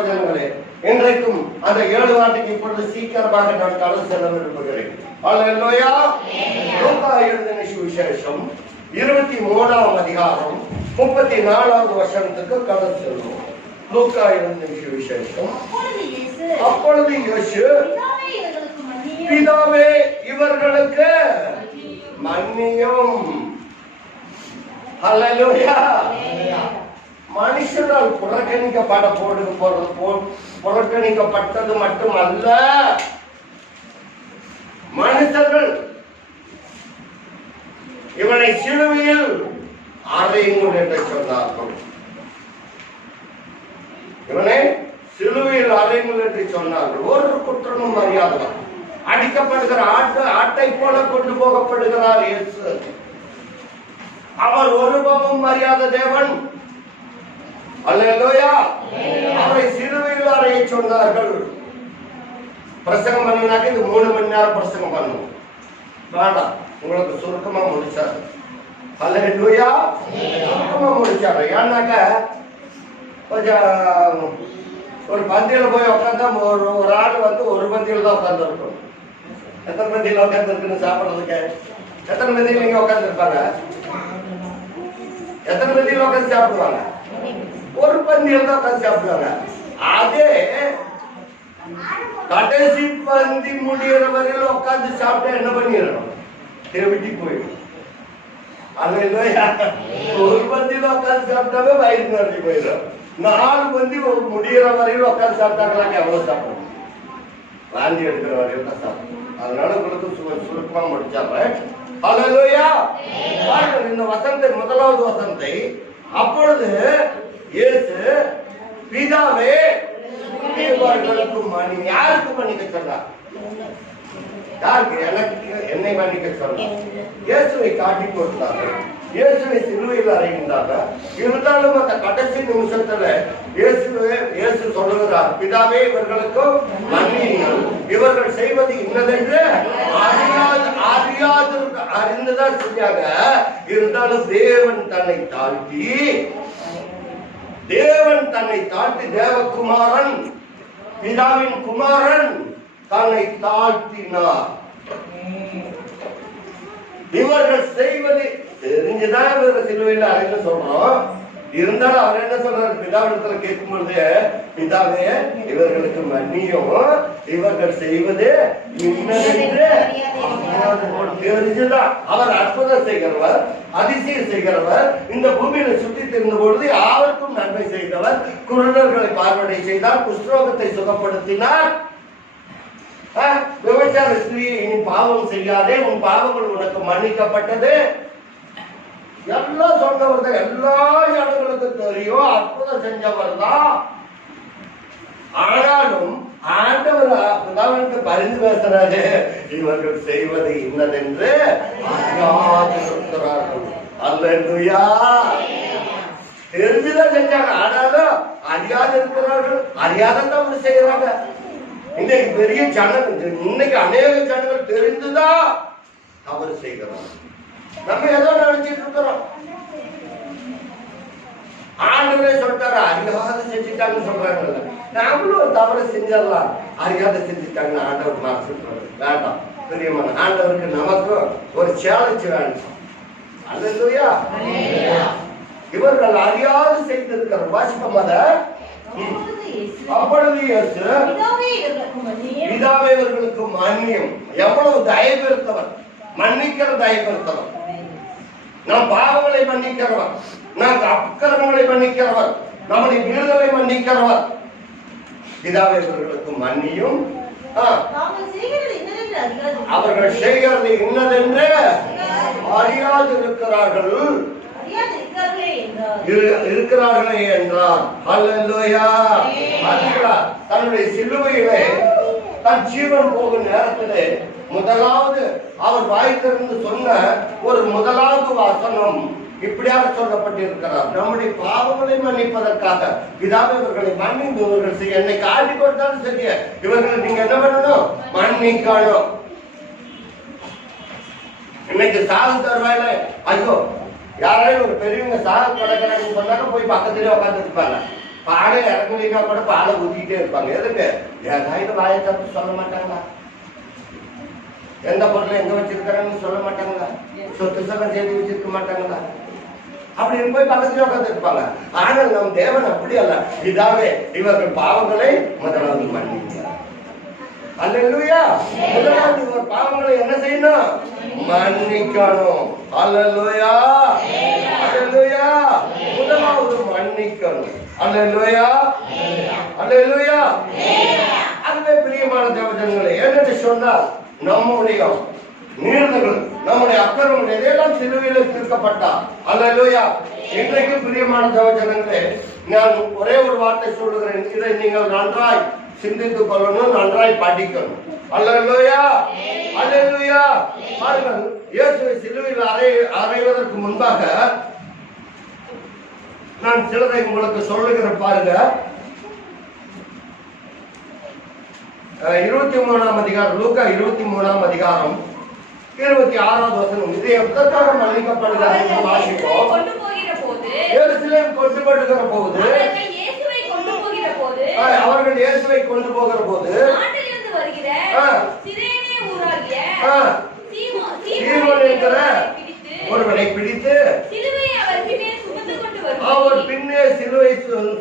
தேவஜனங்களே, இன்றைக்கும் அந்த 7 வார்த்தைக்கு இப்பொழுது சீக்கிரமாக நான் கடந்து செல்ல விரும்புகிறேன். அல்லேலூயா. லூக்கா எழுதின சுவிசேஷம் 23ஆம் அதிகாரம் 34வது வசனத்துக்கு கடந்து செல்வோம். லூக்கா எழுதின சுவிசேஷம். அப்பொழுது இயேசு, பிதாவே இவர்களுக்கு மன்னியும். அல்லேலூயா. மனுஷரால் புறக்கணிக்கப்பட்டது மட்டுமல்ல, மனுஷர்கள் இவனை சிலுவையில் அறையுங்கள் என்று சொன்னார்கள். இவனை சிலுவையில் அறையுங்கள் என்று சொன்னார்கள். ஒரு குற்றமும் அறியாதவர் அடிக்கப்படுகிற ஆட்டை போல கொண்டு போகப்படுகிறார் இயேசு. அவர் ஒருபவும் அறியாத தேவன். அல்லேலூயா. அவரை சிலுவையில் அறைய சொன்னார்கள். பிரசங்கம் பண்ணினாக்க இது 3 மணி நேரம் பிரசங்கம் பண்ணும். வேண்டாம், உங்களுக்கு சுருக்கமா முடிச்சாரு. அல்லேலூயா. சுருக்கமா முடிச்சாரு. ஏன்னாக்க கொஞ்சம் ஒரு பந்தியில போய் உட்காந்தா ஒரு ஆள் வந்து ஒரு பந்தியில தான் உட்கார்ந்து இருக்கும். எத்தனை பந்தியில உட்கார்ந்து இருக்குன்னு சாப்பிடுறதுக்கு? எத்தனை பந்தியில நீங்க உட்கார்ந்து இருப்பாங்க? எத்தனை பந்தியில உட்காந்து சாப்பிடுவாங்க? ஒரு பந்தியில தான் உட்காந்து சாப்பிடுவாங்க. அதே கடைசி பந்தி முடிகிற வரையில் உட்காந்து சாப்பிட்டா என்ன பண்ணிடணும்? திருவிட்டி போயிடும். அல்லேலூயா. ஒரு பந்தியில உட்காந்து சாப்பிட்டாவே வயிறு நிறைஞ்சு போயிடும். 4 பந்தி முடிகிற வரையில் உட்காந்து சாப்பிட்டாங்களாங்க எவ்வளவு சாப்பிடும்? வாந்தி எடுக்கிற வரையில் தான் சாப்பிடும். அதனால உங்களுக்கு சுருக்கமா முடிச்சாங்க. அல்லேலூயா. இந்த வசனத்தை, முதலாவது வசனத்தை, அப்பொழுது இயேசு, பிதாவே இவர்களுக்கு மன்னியும். யாருக்கு மன்னிக்க சொன்னார்? யாருக்கு? எனக்கு, என்னை மன்னிக்க சொன்னார். இயேசுவை காட்டி கொடுத்தார்கள். இயேசுவை சிலுவையில் அறைகின்றார்கள். இருந்தாலும் அந்த கடைசி நிமிஷத்துல இயேசு சொல்லுகிறார், பிதாவே இவர்களுக்கு மன்னியும், இவர்கள் செய்வது இன்னதென்று அறிந்துதான் செஞ்சாங்க. இருந்தாலும் தேவன் தன்னை தாழ்த்தி தேவகுமாரன், பிதாவின் குமாரன் தன்னை தாழ்த்தினார். இவர்கள் செய்வது தெரிஞ்சுதான் இவர்கள் சிலுவையில் அறைந்து சொல்றோம். இருந்தாலும் அவர் என்ன சொல்றாரு? பிதாவிடத்துல கேட்கும் பொழுது, பிதாவே இவர்களுக்கு மன்னியும், இவர்கள் செய்வது இன்னதென்று தெரிஞ்சுதான். அவர் அற்புதம் செய்கிறவர், அதிசயம் செய்கிறவர். இந்த பூமியில சுற்றி தெரிந்த பொழுது யாருக்கும் நன்மை செய்தவர். குருடர்களை பார்வடை செய்தார், குஷ்டரோகத்தை சுகப்படுத்தினார். விபச்சார ஸ்திரீ, நீ பாவம் செய்யாதே, உன் பாவங்கள் உனக்கு மன்னிக்கப்பட்டது. எல்லாம் சொன்னவர் தான். எல்லா ஜனங்களுக்கும் தெரியும் அற்புதம் செஞ்சவர் தான். ஆனாலும் ஆண்டவர் பிதாவிற்கு பரிந்து பேசுறாரு, இவர்கள் செய்வது இன்னதென்று அறியாதிருக்கிறார்கள். அல்லேலூயா. தெரிஞ்சுதான் செஞ்சாங்க, ஆனாலும் அறியாது இருக்கிறார்கள். அறியாதான் செய்யறாங்க. இன்னைக்கு பெரிய ஜனங்கள், இன்னைக்கு அநேக ஜனங்கள் தெரிந்துதான் தவறு செய்கிறாங்க. நம்ம ஏதோ நினைச்சிட்டு இருக்கிறோம். ஆண்டவரே சொல்லிட்டாரு, அறியாத செஞ்சுட்டாங்கன்னு சொல்றாங்க. நாமளும் தவறு செஞ்சிடலாம், அறியாத செஞ்சுட்டாங்கன்னு ஆண்டவர் மாற்றிட்டு வேண்டாம். பிரியமான ஆண்டவருக்கு நமக்கும் ஒரு சேலஞ்ச் வேண்டாம். அல்லேலூயா. இவர்கள் அறியாது செய்திருக்கிற வாசிப்பம் அத. அப்பொழுது இயேசு, பிதாவே இவர்களுக்கு மன்னியும். எவ்வளவு தயவு இருந்தவர், மன்னிக்கிற தயவு இருந்தவர். நம் பாவங்களை மன்னிக்கிறவர், நம் அக்கிரமங்களை மன்னிக்கிறவர், நம்முடைய மீறுதலை மன்னிக்கிறவர். பிதாவே இவர்களுக்கு மன்னியும், அவர்கள் செய்கிறது இன்னதென்று அறியாது இருக்கிறார்களே என்றார். அல்லேலூயா. தன்னுடைய சிலுவையிலே தன் ஜீவன் போகும் நேரத்திலே முதலாவது அவர் வாய் திறந்து சொன்ன ஒரு முதலாவது வசனம் இப்படியாக சொல்லப்பட்டிருக்கிறார். நம்முடைய பாவங்களை மன்னிப்பதற்காக பிதாவே இவர்களை மன்னித்து இவர்கள் செய்ய, என்னை காட்டி கொடுத்தாலும் சரி, இவர்களை நீங்க என்ன பண்ணணும்? மன்னிக்கணும். இன்னைக்கு சாகு தருவாயில, ஐயோ யாராவது ஒரு பெரியவங்க சாகு கிடக்கிறாங்கன்னு சொன்னாலும் போய் பக்கத்திலே உட்காந்து இருப்பாங்க. பாலை இறங்குலீங்கன்னா கூட பாலை ஊத்திட்டே இருப்பாங்க. எதுக்கு? ஏதாவது வாயை தப்பு சொல்ல மாட்டாங்களா? எந்த பொருளை எங்க வச்சிருக்காங்கன்னு சொல்ல மாட்டாங்களா? சொத்து செல்லம் செய்து வச்சிருக்க மாட்டாங்களா? அப்படின்னு போய் பக்கத்துல உட்கார்ந்து இருப்பாங்க. ஆனால் நம் தேவன் அப்படி அல்ல. இதாவே இவர்கள் பாவங்களை முதலாவது மன்னிக்கிறார். அல்லேலூயா. முதலாவது இவர் பாவங்களை என்ன செய்யணும்? மன்னிக்கணும். அல்லேலூயா. அல்லேலூயா. முதலாவது மன்னிக்கணும். அல்லேலூயா. அல்லேலூயா. அதுவே பிரியமான தேவஜனங்களே, என்னென்று சொன்னால் நம்முடைய மீறுதல்கள், நம்முடைய அக்கிரமங்கள் எதையெல்லாம் சிலுவையில் தீர்க்கப்பட்டார். அல்லேலூயா. இன்றைக்கு பிரியமான தேவஜனங்களே, நான் ஒரே ஒரு வார்த்தை சொல்லுகிறேன். இதை நீங்கள் நன்றாய் சிந்தித்துக் கொள்ளணும், நன்றாய் படிக்கணும். அல்லேலூயா. அல்லேலூயா. பாருங்கள், இயேசுவை சிலுவையில் அறைவதற்கு முன்பாக நான் சிலரை உங்களுக்கு சொல்லுகிறேன். பாருங்க, 23ஆம் அதிகாரம், லூக்கா 23ஆம் அதிகாரம் 26வது வசனம். இதை எதற்காக மன்னிக்கப்படுகிறார் என்று வாசிப்போம். எருசலேம் கொண்டு போடுகிற போது, அவர்கள் இயேசுவை கொண்டு போகிற போது சீமோன் என்கிற ஒருவனை பிடித்து அவர் பின்னே சிலுவை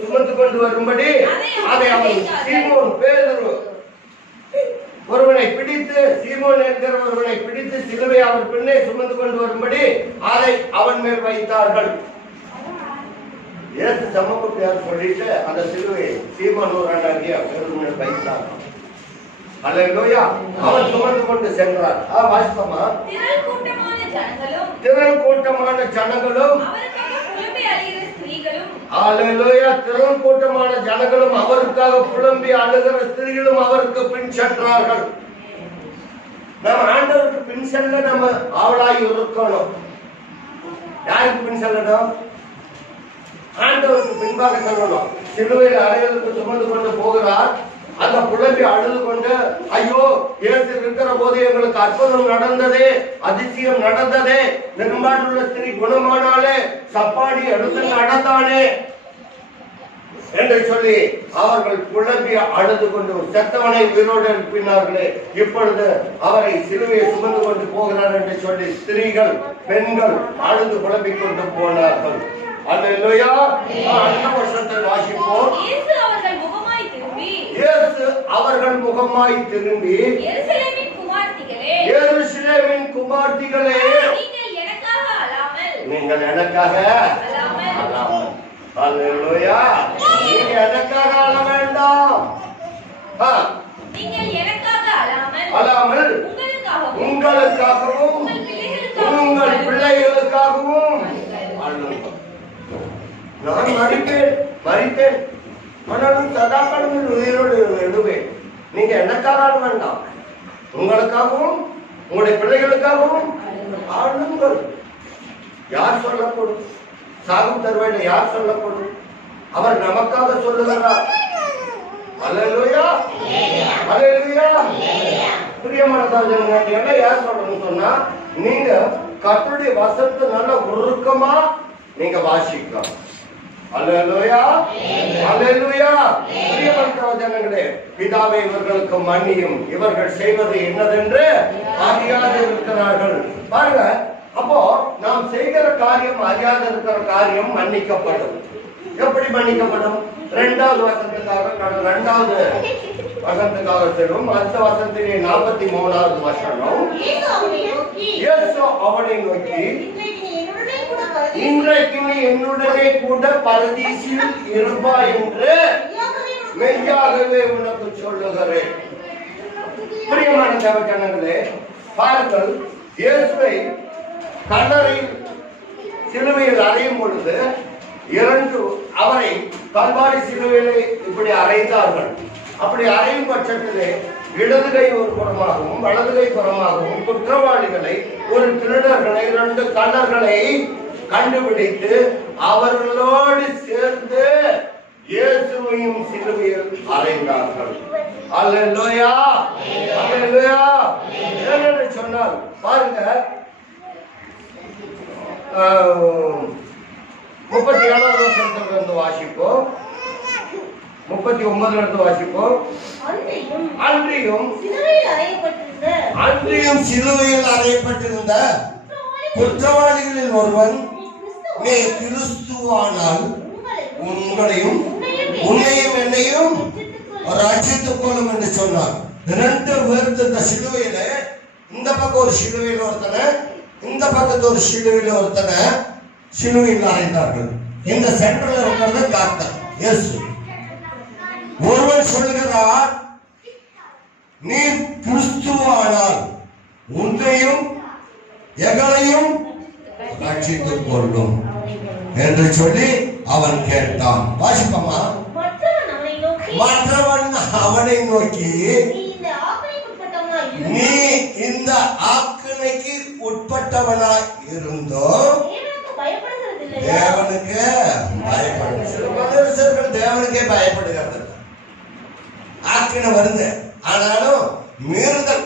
சுமந்து கொண்டு வரும்படி அதை அவன் சீமோன் பேதுரு ஒருவனை பிடித்து, சீமோன் என்கிற ஒருவனை பிடித்து சிலுவை அவர் பின்னே சுமந்து கொண்டு வரும்படி அதை அவன் மேல் வைத்தார்கள். இயேசு சமூகத்தையார் சொல்லிட்டு அந்த சிலுவையை சீமோன் ஒருவனாகிய பேதுரு மேல் வைத்தார். அல்லேலூயா. அவன் சுமந்து கொண்டு சென்றார். வாசிப்போமா? திரள் கூட்டமான ஜனங்களும், அல்லேலூயா, திரள் கூட்டமான ஜனங்களும் அவருக்காக புலம்பி அழுகிற ஸ்திரீகளும் அவருக்கு பின் சென்றார்கள். நம்ம ஆண்டவருக்கு பின் செல்ல நம்ம ஆவலாய் இருக்கணும். யாருக்கு பின் செல்லணும்? ஆண்டவருக்கு பின்பாக செல்லணும். சிலுவையில் அறைகளுக்கு சுமந்து கொண்டு போகிறார். அந்த புலம்பி அழுது கொண்டு, ஐயோ, இயேசு இருக்கிற போது எங்களுக்கு அற்புதம் நடந்ததே, அதிசயம் நடந்ததே, நெரும்பாடுள்ள ஸ்திரீ குணமானாலே, சப்பாடி எடுத்து நடந்தானே என்று சொல்லி அவர்கள் புலம்பி அழுது கொண்டு செத்தவனை உயிரோடு எழுப்பினார்களே, இப்பொழுது அவரை சிலுவையை சுமந்து கொண்டு போகிறார் என்று சொல்லி ஸ்திரீகள், பெண்கள் அழுது புலம்பிக் கொண்டு போனார்கள். அல்லேலூயா. அடுத்த வருஷத்தை வாசிப்போம். இயேசு அவர்கள் முகமாய் திரும்பி, எருசலேமின் குமார்த்திகளே, நீங்கள் எனக்காக அழாமல். அல்லேலூயா. நீங்க எனக்காக அழ வேண்டாம். அழாமல் உங்களுக்காகவும் உங்கள் பிள்ளைகளுக்காகவும் அழுங்கள். நான் மறித்தேன், ஆனாலும் சதாக்காலம் உயிரோடு எழுவேன். நீங்க எனக்காக ஆள வேண்டாம், உங்களுக்காகவும் உங்களுடைய பிள்ளைகளுக்காகவும் ஆளுங்கள். யார் சொல்லப்படும்? சாகும் தருவாயில யார் சொல்லப்படும்? அவர் நமக்காக சொல்லுகிறார். அல்லேலூயா. அல்லேலூயா. பிரியமானவர்களே, என்ன யார் சொல்லணும்னு சொன்னா, நீங்க கர்த்தருடைய வசனத்தை நல்ல உருக்கமா நீங்க வாசிக்கலாம். அல்லேலூயா. அல்லேலூயா. பிரியமானவர்களே, பிதாவே இவர்களுக்கு மன்னியும், இவர்கள் செய்வது என்னதென்று அறியாது இருக்கிறார்கள். பாருங்க, அப்போ நாம் செய்கிற காரியம், அறியாது இருக்கிற காரியம் மன்னிக்கப்படும். எப்படி மன்னிக்கப்படும்? 2வது வசனத்துக்காக செல்லும். அடுத்த வசனத்திலே 43வது வசனம். இயேசு அவனை நோக்கி, இன்றைக்கு நீ என்னுடனே கூட பரதீசில் இருப்பாய் என்று மெய்யாகவே உனக்கு சொல்லுகிறேன். பிரியமான தேவஜனங்களே, பாருங்கள், இயேசுவை கல்லறையில் சிலுவையில் அறையும் பொழுது அவரை கல்வாரி சிலுவையிலே இப்படி அறைந்தார்கள். அப்படி அறையும் பட்சத்திலே இடது கை ஒரு புறமாகவும் வலது கை புறமாகவும் குற்றவாளிகளை, ஒரு திருடர்களை, 2 கள்ளர்களை கண்டுபிடித்து அவர்களோடு சேர்ந்து இயேசுவையும் சிலுவையில் அறைந்தார்கள். அல்லேலூயா. அல்லேலூயா. என்ன சொன்னால் பாருங்க, 37வது வசனத்திலிருந்து வாசிப்போம். 39 எடுத்து வாசிப்போம். அன்றியும் சிலுவையில் அறையப்பட்டிருந்த குற்றவாளிகளில் ஒருவன் நீ கிறிஸ்துவானால் உங்களையும் உன்னையும் என்னையும் ரட்சித்துக் கொள்ளும் என்று சொன்னார். 2 பேருக்கு சிலுவையில, இந்த பக்கம் ஒரு சிலுவையில் ஒருத்தனை, இந்த பக்கத்து ஒரு சிலுவையில் ஒருத்தனை சிலுவையில் அறைந்தார்கள். இந்த சென்டர்ல இருக்கிறது டாக்டர் இயேசு. ஒருவன் சொல்லுகிறார், நீ கிறிஸ்துவானால் உன்னையும் எங்களையும் ரட்சித்துக் கொள்ளும் என்று சொல்லி அவன் கேட்டான். வாசிப்பமா. மற்றவன் அவனை நோக்கி, நீ இந்த ஆக்கினைக்கு உட்பட்டவனாய் இருந்தோம் தேவனுக்கு பயப்படுகிறது. தேவனுக்கே பயப்படுகிறது. ஆக்கினை வருது, ஆனாலும் மீறுதல்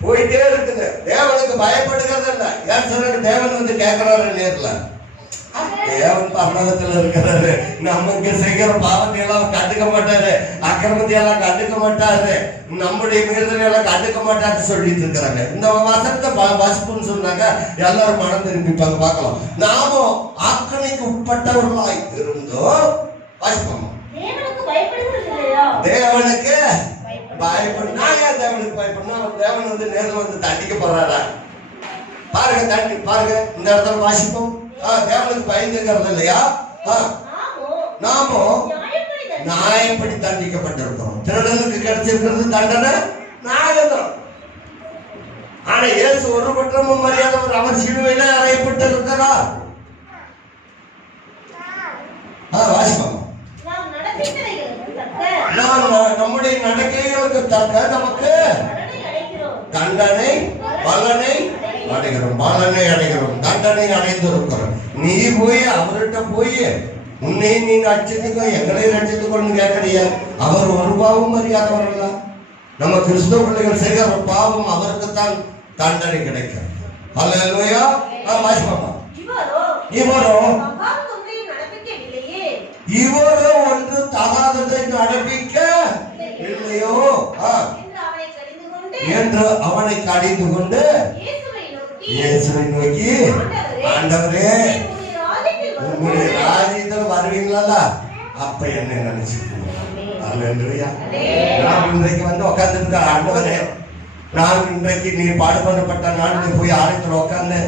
போயிட்டே இருக்குது. தேவனுக்கு பயப்படுகிறது இல்ல. ஏன் சொல்ற, தேவன் வந்து கேட்கிறாரு நேர்ல. தேவன் பரலோகத்துல இருக்கிறாரு. நமக்கு செய்கிற பாவத்தை எல்லாம் கண்டுக்க மாட்டாரு, அக்கிரமத்தை எல்லாம் கண்டுக்க மாட்டாரு, நம்முடைய மீறுதலை எல்லாம் கண்டுக்க மாட்டாரு சொல்லிட்டு இருக்கிறாங்க. இந்த வசனத்தை வாசிப்புன்னு சொன்னாங்க, எல்லாரும் மனம் திரும்பிப்பாங்க. பார்க்கலாம். நாமும் ஆக்கினைக்கு உட்பட்டவர்களாய் இருந்தோம். வாசிப்போம். தேவனுக்கு பயப்படும். நான் ஏன் தேவனுக்கு பயப்படணும்? தேவன் வந்து நேரில் வந்து தண்டிக்க போறாரா? பாருங்க, தண்டி பாருங்க. இந்த இடத்துல வாசிப்போம். தேவனுக்கு பயந்துக்கிறது இல்லையா? நாமும் நியாயப்படி தண்டிக்கப்பட்டிருக்கிறோம். திருடனுக்கு கிடைச்சிருக்கிறது தண்டனை நியாயம். ஆனா இயேசு ஒரு குற்றமும் மரியாதை, அவர் சிலுவையில அறையப்பட்டிருக்கிறார். வாசிப்போம். நம்முடைய நடக்கைகளுக்கு தக்க நமக்கு தண்டனை பலனை அடைகிறோம். பலனை அடைகிறோம், தண்டனை அடைந்திருக்கிறோம். நீ போய் அவர்கிட்ட போய் உன்னை நீ ரட்சித்துக்கோ எங்களை ரட்சித்துக்கொள்னு கேட்கறியா? அவர் ஒரு பாவம் அறியாதவர்களா? நம்ம கிறிஸ்தவ பிள்ளைகள் செய்கிற பாவம் அவருக்குத்தான் தண்டனை கிடைக்கும். அல்லேலூயா. வாசிப்போம். இவரோ ஒன்று தகாததை நடப்பிக்க இல்லையோ என்று அவனை கடிந்து கொண்டு இயேசுவை நோக்கி, ஆண்டவரே உங்களுடைய ராஜ்யத்தில் வருவீங்களா? அப்ப என்ன நினைச்சுக்கோங்க. அல்லேலூயா. நான் இன்றைக்கு வந்து உட்கார்ந்து ஆண்டவரே, நான் இன்றைக்கு நீ பாடுபடப்பட்ட நாள் போய் ஆலயத்தில் உட்கார்ந்து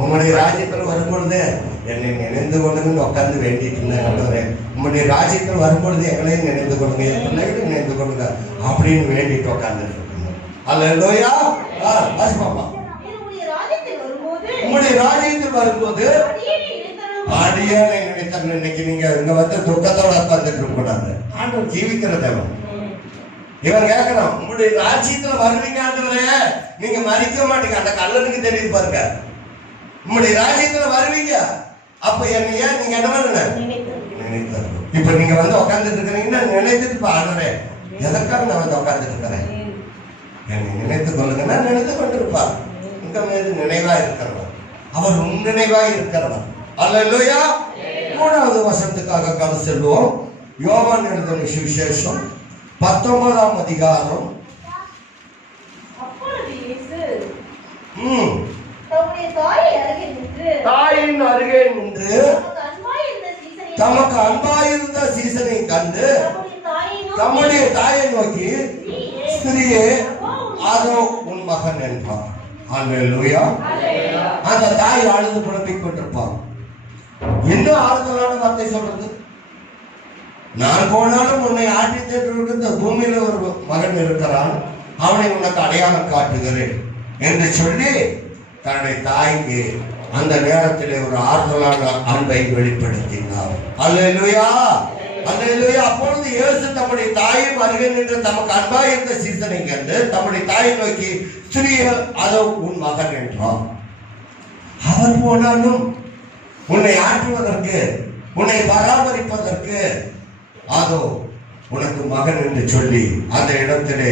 உங்களுடைய ராஜ்யத்தில் வரும்பொழுது என்னை நினைந்து கொள்ளுங்கன்னு உட்கார்ந்து வேண்டிட்டு இருந்தேன். உங்களுடைய ராஜ்யத்தில் வரும்பொழுது எங்களையும் நினைந்து கொள்ளுங்க, என் பிள்ளைகளையும் நினைந்து கொள்ளுங்க அப்படின்னு வேண்டிட்டு உட்கார்ந்து இருக்கீங்க. அல்லேலூயா. வாசிப்போமா. உங்களுடைய ராஜ்யத்தில் வரும்போது அடியானை நினைத்தேன். இன்னைக்கு நீங்க இங்க வந்து துக்கத்தோட உட்கார்ந்துட்டு இருக்க கூடாது. ஆண்டவர் ஜீவிக்கிற தேவன். இவன் கேட்கிறான், உங்களுடைய ராஜ்யத்துல வருவீங்க ஆண்டவரே, நீங்க மறிக்க மாட்டீங்க. அந்த கல்லனுக்கு தெரியுது பாருங்க. உங்களுடைய ராஜ்யத்துல வருவீங்க, அப்ப என்னைய நீங்க என்ன பண்ண நினைத்தாரு. இப்ப நீங்க வந்து உட்கார்ந்துட்டு இருக்கிறீங்கன்னா நினைத்துட்டு ஆண்டவரே, எதற்காக நான் வந்து உட்கார்ந்துட்டு இருக்கிறேன், என்னை நினைத்துக் கொள்ளுங்கன்னா நினைத்து கொண்டிருப்பார். உங்க மீது நினைவா இருக்கிறவர், அவர் உன் நினைவா இருக்கிறவர். அல்லேலூயா. 3வது வசனத்துக்காக கடந்து செல்வோம். யோவான் எழுதின சுவிசேஷம் 19ஆம் அதிகாரம். தாயின் அருகே நின்று தமக்கு அன்பாயிருந்த சீசனை கண்டு தம்முடைய தாயை நோக்கி, ஸ்திரியே அதோ உன் மகன் என்றார். அல்லேலூயா. அந்த தாய் அழுது புலம்பிக் கொண்டிருப்பார். என்ன ஆறுதலான வார்த்தை சொல்றது? நான் போனாலும் உன்னை ஆட்டி தேட்டு இந்த பூமியில ஒரு மகன் இருக்கிறான், அவனை உனக்கு அடையாளம் காட்டுகிறேன் என்று சொல்லி தன்னுடைய தாய்க்கு அந்த நேரத்தில் ஒரு ஆறுதலான அன்பை வெளிப்படுத்தினார். அல்லேலூயா. அல்லேலூயா. அப்பொழுது இயேசு தம்முடைய தாயும் அருகே நின்று தமக்கு அன்பாய் இருந்த சீசனை கண்டு தம்முடைய தாயை நோக்கி, ஸ்திரியே அதோ உன் மகன் என்றார். அவர் போனாலும் உன்னை ஆற்றுவதற்கு, உன்னை பராமரிப்பதற்கு அதோ உனக்கு மகன் என்று சொல்லி அந்த இடத்திலே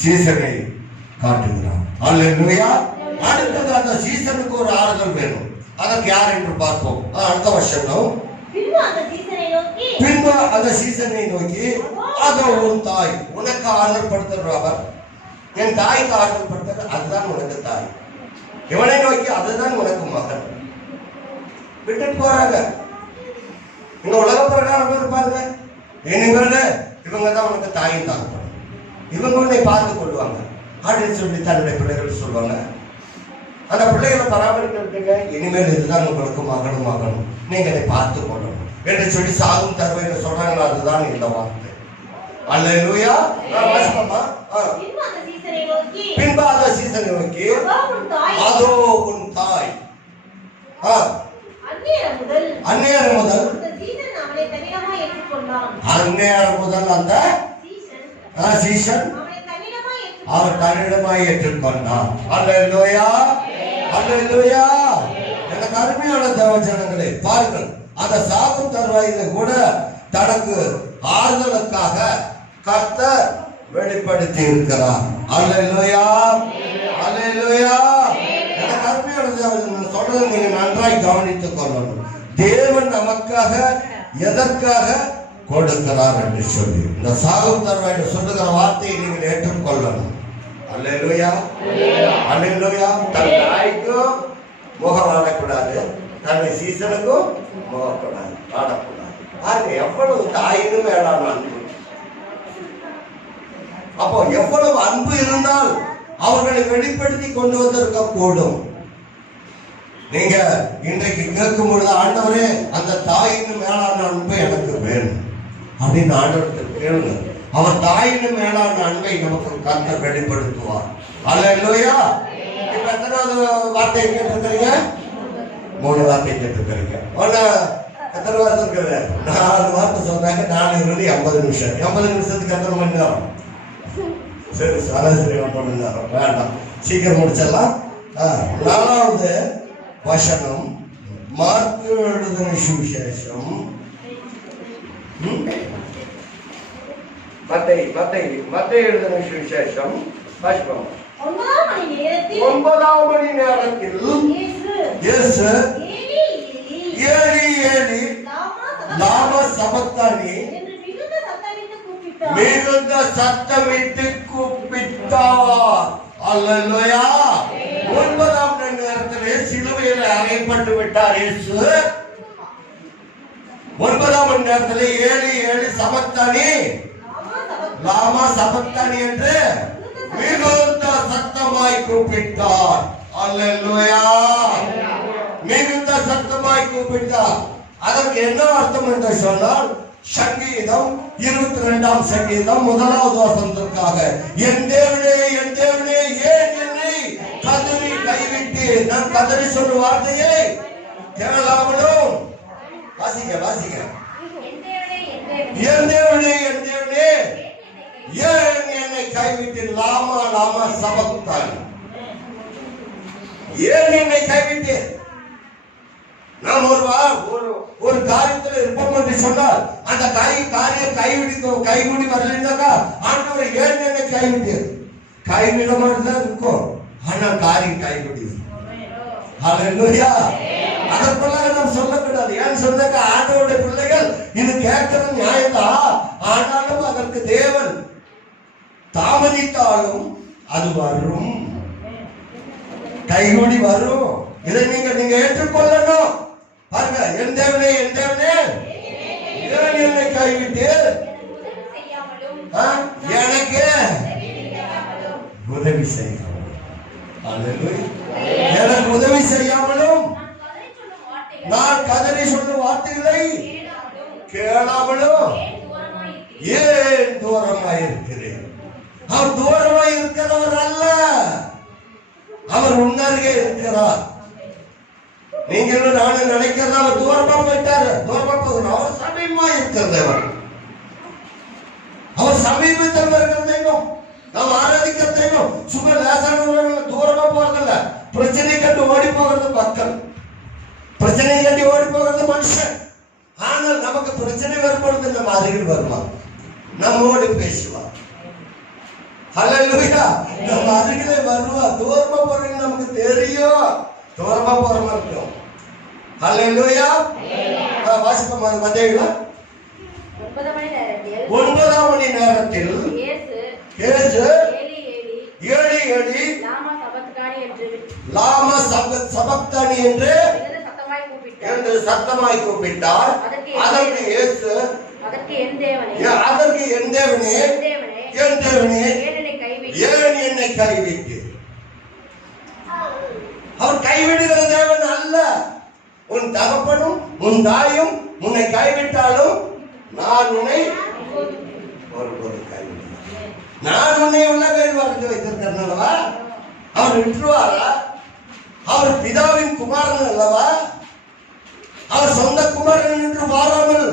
சீசனை காட்டுகிறார். அல்லேலூயா. அடுத்தது அந்த சீசனுக்கு ஒரு ஆறுதல் வேணும். அதற்கு யார் என்று பார்ப்போம். அடுத்த வருஷம் பின்பு பின்பு அந்த சீசனை நோக்கி, அதோ உன் தாய், உனக்கு ஆதரப்படுத்துற அவர், என் தாய்க்கு ஆதரப்படுத்துற அதுதான் உனக்கு தாய், இவனை நோக்கி அதுதான் உனக்கு மகன். விட்டுட்டு போறாங்க. இங்க உலக பிரகாரம் இருப்பாங்க, இவங்க தான் உனக்கு தாயும் தாக்கப்படும், இவங்க உன்னை பார்த்து கொள்வாங்க அப்படின்னு சொல்லி தன்னுடைய பிள்ளைகள் சொல்லுவாங்க. அந்த பிள்ளைகளை பராமரிக்கிறதுக்கு இனிமேல் இதுதான் உங்களுக்கு மகனும் மகனும், நீங்க இதை பார்த்து கொள்ளணும் என்று சொல்லி சாகும் தருவையில சொல்றாங்களா, அதுதான் இந்த வார்த்தை. அல்லேலூயா. பின்பு அந்த சீசனை நோக்கி, அதோ உன் தாய். அந்நேரம் முதல் அந்த சீசன் அவர் தன்னிடமாய் ஏற்றுக்கொண்டார். அல்லேலூயா, அல்லேலூயா. எனக்கு அருமையான தேவஜனங்களே, பாருங்கள், அந்த சாகும் தருவாயில கூட தனக்கு ஆறுதலுக்காக கர்த்தர் வெளிப்படுத்தி இருக்கிறார். அல்லேலூயா, அல்லேலூயா. எனக்கு அருமையான தேவஜனங்கள் சொல்றதை நீங்க நன்றாய் கவனித்துக் கொள்ளணும். தேவன் நமக்காக எதற்காக கொடுக்கிறார் என்று சொல்லி இந்த சாகும் தருவாயில சொல்லுகிற வார்த்தையை நீங்கள் ஏற்றுக்கொள்ளணும். அல்லேலூயா, அல்லேலூயா. தன் தாய்க்கும் முகம் ஆடக்கூடாது, தன்னை சீசனுக்கும் முகக்கூடாது, ஆடக்கூடாது. பாருங்க எவ்வளவு தாயின்னு மேலான அன்பு. அப்போ எவ்வளவு அன்பு இருந்தால் அவர்களை வெளிப்படுத்தி கொண்டு வந்திருக்க கூடும். நீங்க இன்றைக்கு கேட்கும் பொழுது, ஆண்டவரே அந்த தாயின் மேலான அன்பு எனக்கு வேணும் அப்படின்னு ஆண்டவருக்கு கேளுங்க. அவர் தாயின் மேலான அன்பை நமக்கு கர்த்தர் வெளிப்படுத்துவார். அல்லேலூயா. இப்ப எத்தனாவது வார்த்தையை கேட்டிருக்கிறீங்க? 3 வார்த்தை கேட்டிருக்கிறீங்க. எத்தனை வார்த்தை இருக்குது? 4 வார்த்தை சொன்னாங்க. 4 50 நிமிஷம். 50 நிமிஷத்துக்கு எத்தனை மணி நேரம்? சரி, சராசரி 1 மணி நேரம் வேண்டாம், சீக்கிரம் முடிச்சிடலாம். 4வது வசனம், மார்க்கு எழுதின சுவிசேஷம், மத்தேயு எழுதின சுவிசேஷம் 9ஆம் மணி நேரத்தில் இயேசு ஏலி ஏலி லாமா சபக்தானி மிகுந்த சத்தமிட்டு கூப்பிட்டார். அல்லேலூயா. 9ஆம் மணி நேரத்திலே சிலுவையில் அறையப்பட்டு விட்டார் இயேசு. 9ஆம் மணி நேரத்திலே ஏலி ஏலி சபக்தானி லாமா சபக்தானி என்று மிகுந்த சத்தமாய் கூப்பிட்டார். அல்லேலூயா. மிகுந்த சத்தமாய் கூப்பிட்டார். அதற்கு என்ன அர்த்தம் என்று சொன்னால், சங்கீதம் 22ஆம் சங்கீதம் 1வது வசனத்திற்காக, என் தேவனே என் தேவனே ஏன் என்னை கதறி கைவிட்டு, நான் கதறி சொல்லும் வார்த்தையை கேளாமலும், வாசிங்க வாசிங்க, என் தேவனே என் தேவனே ஏன் என்னை கைவிட்டு, லாமா லாமா சபக்தானி, ஏன் என்னை கைவிட்டு. நாம் ஒரு காரியத்தில் இருப்போம் என்று சொன்னால் அந்த காரியம் கைவிடி வரலன்னாக்கா, ஆண்டவர் ஏன் என்னை கைவிட்டு, கைவிட மாதிரிதான் இருக்கும், ஆனால் காரியம் கைவிடி. அல்லேலூயா. அதற்குள்ளாக நாம் சொல்லக்கூடாது. ஏன் சொன்னாக்க, ஆண்டவருடைய பிள்ளைகள் இது கேட்கிறது நியாயம்தான், ஆனாலும் அதற்கு தேவன் தாமதித்தாலும் அது வரும், கைகூடி வரும். இதை நீங்க ஏற்றுக்கொள்ளணும். பாருங்க, என் தேவனே என் தேவனே ஏன் என்னை கைவிட்டு எனக்கு உதவி செய்யாமலும், எனக்கு உதவி செய்யாமலும், நான் கதறி சொல்லும் வார்த்தைகளை கேளாமலும் ஏன் தூரமாய் இருக்கிறேன். அவர் தூரமாய் இருக்கிறவர் அல்ல, அவர் உன்னருகே இருக்கிறார். நீங்களும் நானும் நினைக்கிறதா அவர் தூரமா போயிட்டாரு, தூரமா போகிறார். அவர் சமீபமா இருக்கிறவர், அவர் சமீபத்தில் இருக்கிற தெய்வம், நாம் ஆராதிக்கிற தெய்வம். சும்மா லேசானவர்கள் தூரமா போறதில்ல, பிரச்சனை கண்டு ஓடி போகிறது மக்கள், பிரச்சனை கண்டு ஓடி போகிறது மனுஷன். ஆனால் நமக்கு பிரச்சனை வரும்பொழுது நம்ம அருகில் வருவார், நம்மோடு பேசுவார். அல்லேலூயா. நம்ம அருகிலே வருவார். தூரமா போறீங்க நமக்கு தெரியும், தூரமா போறமா இருக்கும். அல்லேலூயா. வாசிப்போம் மத்தேயுல 9ஆம் மணி நேரத்தில் இயேசு ஏலி ஏலி லாமா சபக்தானி என்று சத்தமாய் கூப்பிட்டார். அதற்கு இயேசு அதற்கு என் தேவனே ஏன் என்னை கைவிட்டு? அவர் கைவிடுகிற தேவன் அல்ல. உன் தகப்பனும் உன் தாயும் உன்னை கைவிட்டாலும் நான் உன்னை ஒருபோது கைவிடுவேன். நான் உன்னை உள்ளங்கையில் வரைந்து வைத்திருக்கிறேன் அல்லவா? அவர் விட்டுருவாரா? அவர் பிதாவின் குமாரன் அல்லவா? அவர் சொந்த குமாரன் என்று வாராமல்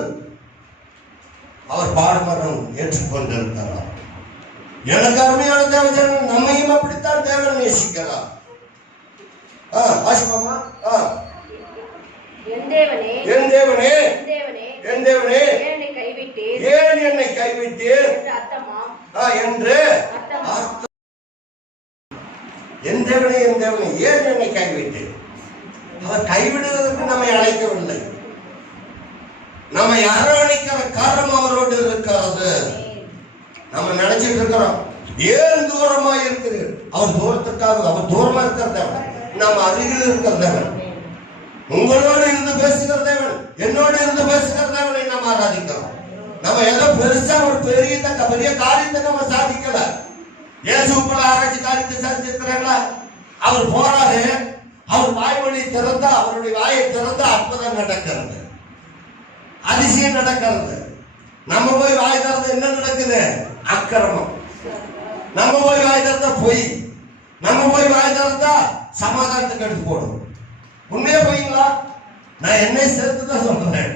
அவர் பாடுமரம் ஏற்றுக்கொண்டிருக்கிறார். எனக்கு அருமையான தேவன், நம்மையும் அப்படித்தான் தேவன் நேசிக்கிறார். என் தேவனே ஏன் என்னை கைவிட்டீர் என்று என் தேவனே ஏன் என்னை கைவிட்டீர்? அவர் கைவிடுவதற்கு நம்மை அழைக்கவில்லை. நம்மை அரவணைக்கிற காரணம் அவரோடு இருக்கிறது. நம்ம நினைச்சிட்டு இருக்கிறோம், ஏன் தூரமா இருக்கிறீர்? அவர் தூரத்துக்காக, அவர் தூரமா இருக்கிற தேவன், நம்ம அருகில் இருக்கிற தேவன், உங்களோடு இருந்து பேசுகிற தேவன், என்னோடு இருந்து பேசுகிற தேவனை நம்ம ஆராதிக்கிறோம். நம்ம ஏதோ பெருசா ஒரு பெரிய காரியத்தை நம்ம சாதிக்கல. இயேசுக்குள்ள ஆராய்ச்சி காரியத்தை சாதிச்சிருக்கிறாங்களா? அவர் போறாரு, அவர் வாய்மொழி திறந்தா, அவருடைய வாயை திறந்தா அற்புதம் நடக்கிறது, அதிசயம் நடக்கிறது. நம்ம போய் வாய் திறந்து என்ன நடக்குது? அக்கிரமம். நம்ம போய் வாய் திறந்தா பொய். நம்ம போய் வாய் திறந்தா சமாதானத்துக்கு எடுத்து போடும். உண்மையா போய்ங்களா? நான் என்னை சேர்த்துதான் சொல்றேன்.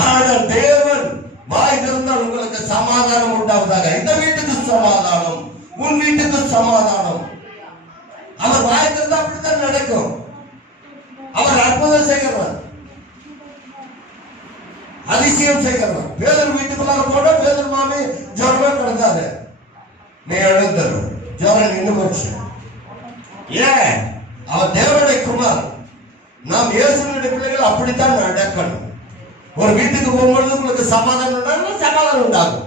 ஆனா தேவன் வாய் திறந்தால் உங்களுக்கு சமாதானம் உண்டாவதாக. இந்த வீட்டுக்கு சமாதானம், உன் வீட்டுக்கு சமாதானம். அவர் வாய் திறந்தா அப்படித்தான் நடக்கும். அவர் அற்புதம் செய்கிறவர், அதிசயம் செய்கிறவர். பேதர் வீட்டுக்குள்ளார போனா பேதர் மாமி ஜுரமே கிடந்தாரு, நீ எழுந்தரு ஜுரம் நின்று போச்சு. ஏன்? அவர் தேவனுடைய குமார். நாம் இயேசுவினுடைய பிள்ளைகள் அப்படித்தான் நடக்கணும். ஒரு வீட்டுக்கு போகும்பொழுது உங்களுக்கு சமாதானம் சமாதானம் உண்டாகும்,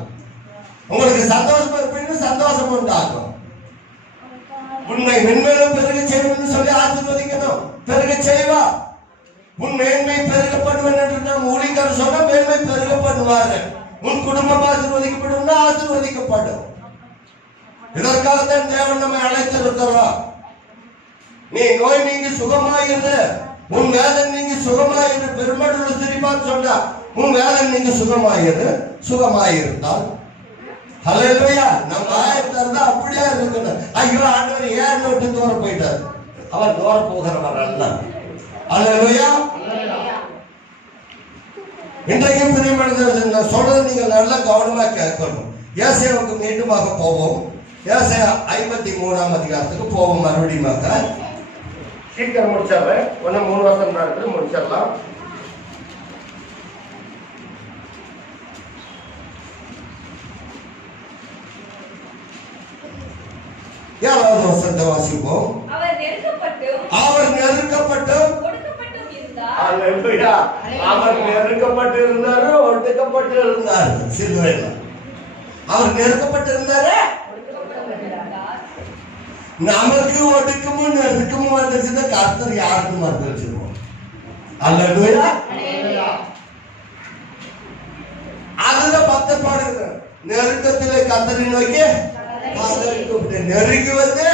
உங்களுக்கு சந்தோஷம் இருப்பீங்க சந்தோஷம் உண்டாகும். உன்னை மென்மேலும் பெருக செய்வேன் சொல்லி ஆசீர்வதிக்கணும், பெருக செய்வா. உன் மேன்மை பெருக பண்ணுவேன் என்று நாம் ஊழியக்காரர் சொன்னா மேன்மை பெருக பண்ணுவாரு. உன் குடும்பம் ஆசீர்வதிக்கப்படும், ஆசீர்வதிக்கப்படும். இதற்காகத்தான் தேவன் நம்மை அழைத்திருக்கிறோம். நீ நோய் நீங்கி சுகமாயிரு, உன் வேதனை நீங்கி சுகமாயிரு. பெருமடுள்ள சிரிப்பான் சொன்னா உன் வேதனை நீங்கி சுகமாயிருந்தால் ஹல்லேலூயா. நம்ம ஆயத்தா அப்படியே இருக்கணும். ஐயோ ஆண்டவர் ஏன் விட்டு தூரம் போயிட்டார்? அவர் தூரம் போகிறவர் அல்ல. ஹல்லேலூயா. இன்றைக்கும் பிரியமான சொல்றது நீங்க நல்லா கவனமா கேட்கணும். ஏசாயாவுக்கு மீண்டுமாக போவோம். ஏசாயா 53ஆம் அதிகாரத்துக்கு போவோம். மறுபடியும் சீக்கிரம் முடிச்சிடுறேன். 3 வருஷம் தான் இருக்கு, முடிச்சிடலாம். ஏழாவது வசனத்தை வாசிப்போம். அவர் நெருக்கப்பட்டு அவர் நெருக்கப்பட்டு இருந்தாரு, ஒடுக்கப்பட்டு இருந்தாரு. சிலுவையில் அவர் நெருக்கப்பட்டு இருந்தாரு. நமக்கு ஒடுக்கமும் நெருக்கமும் வந்துருச்சுன்னா கர்த்தர் யாருக்கும் வந்துருச்சுருவோம். அல்லேலூயா. அதுதான் பத்த பாடுங்க. நெருக்கத்திலே கர்த்தரை நோக்கி நெருங்கி வந்து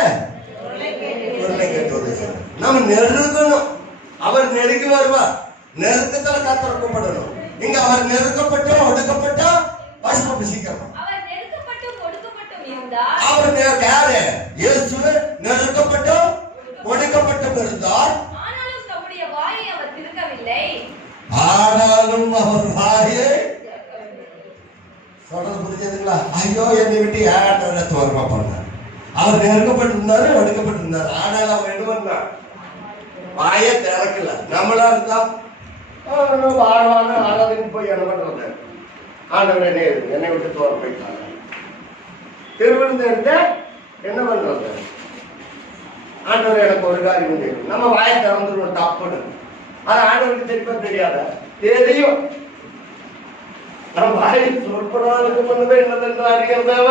நம்ம நெருங்கணும். அவர் நெருங்கி வருவார். நெருக்கத்துல கர்த்தர் கூப்பிடணும். இங்க அவர் நெருக்கப்பட்டு ஒடுக்கப்பட்டா வாசிப்பு சீக்கிரம். அவர் யாரு? இயேசு நெருக்கப்பட்டு ஒடுக்கப்பட்டு இருந்தார். ஆனாலும் அவர் வாயை சொல்றது புரிஞ்சதுங்களா? ஐயோ என்னை விட்டு ஏன் தோர்மா பண்ணார். அவர் நெருக்கப்பட்டிருந்தாரு, ஒடுக்கப்பட்டிருந்தாரு. ஆனால் அவர் என்ன பண்ணார்? வாயை திறக்கல. நம்மளா இருந்தா வாழ்வாங்க ஆராதனை போய் என்ன பண்றது? ஆண்டவர் என்னை விட்டு தோற போயிட்டாங்க. திருவிழந்த என்ன பண்றது? ஆண்டவர் எனக்கு ஒரு காரியம் தெரியும். நம்ம வாயை திறந்துருவோம் தப்புன்னு. அது ஆண்டவருக்கு தெரியுமா தெரியாத? தெரியும். நம்ம வாயில் சொற்பதாக முன்னதே என்னதென்று அறிகிறதாவ